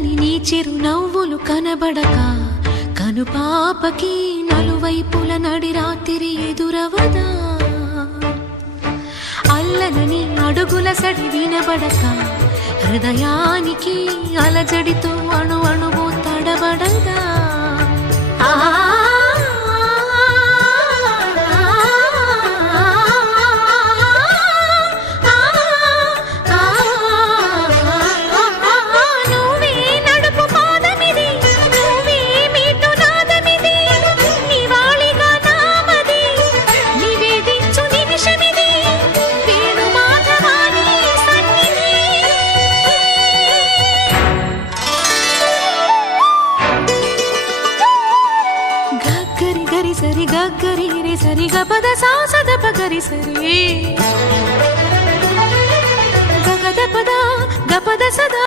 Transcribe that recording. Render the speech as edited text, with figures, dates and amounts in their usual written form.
చల్లని నీ చిరు నవ్వులు కనబడక కనుపాపకి నలువైపుల నడి రాత్రి ఎదురవదా అల్లనని అడుగుల సడి వినబడక హృదయానికి అలజడితో అణు అణువు తడబడదా సరి గరి రే సరి గపద సాసద పగరి సరి గగద పద గపద సదా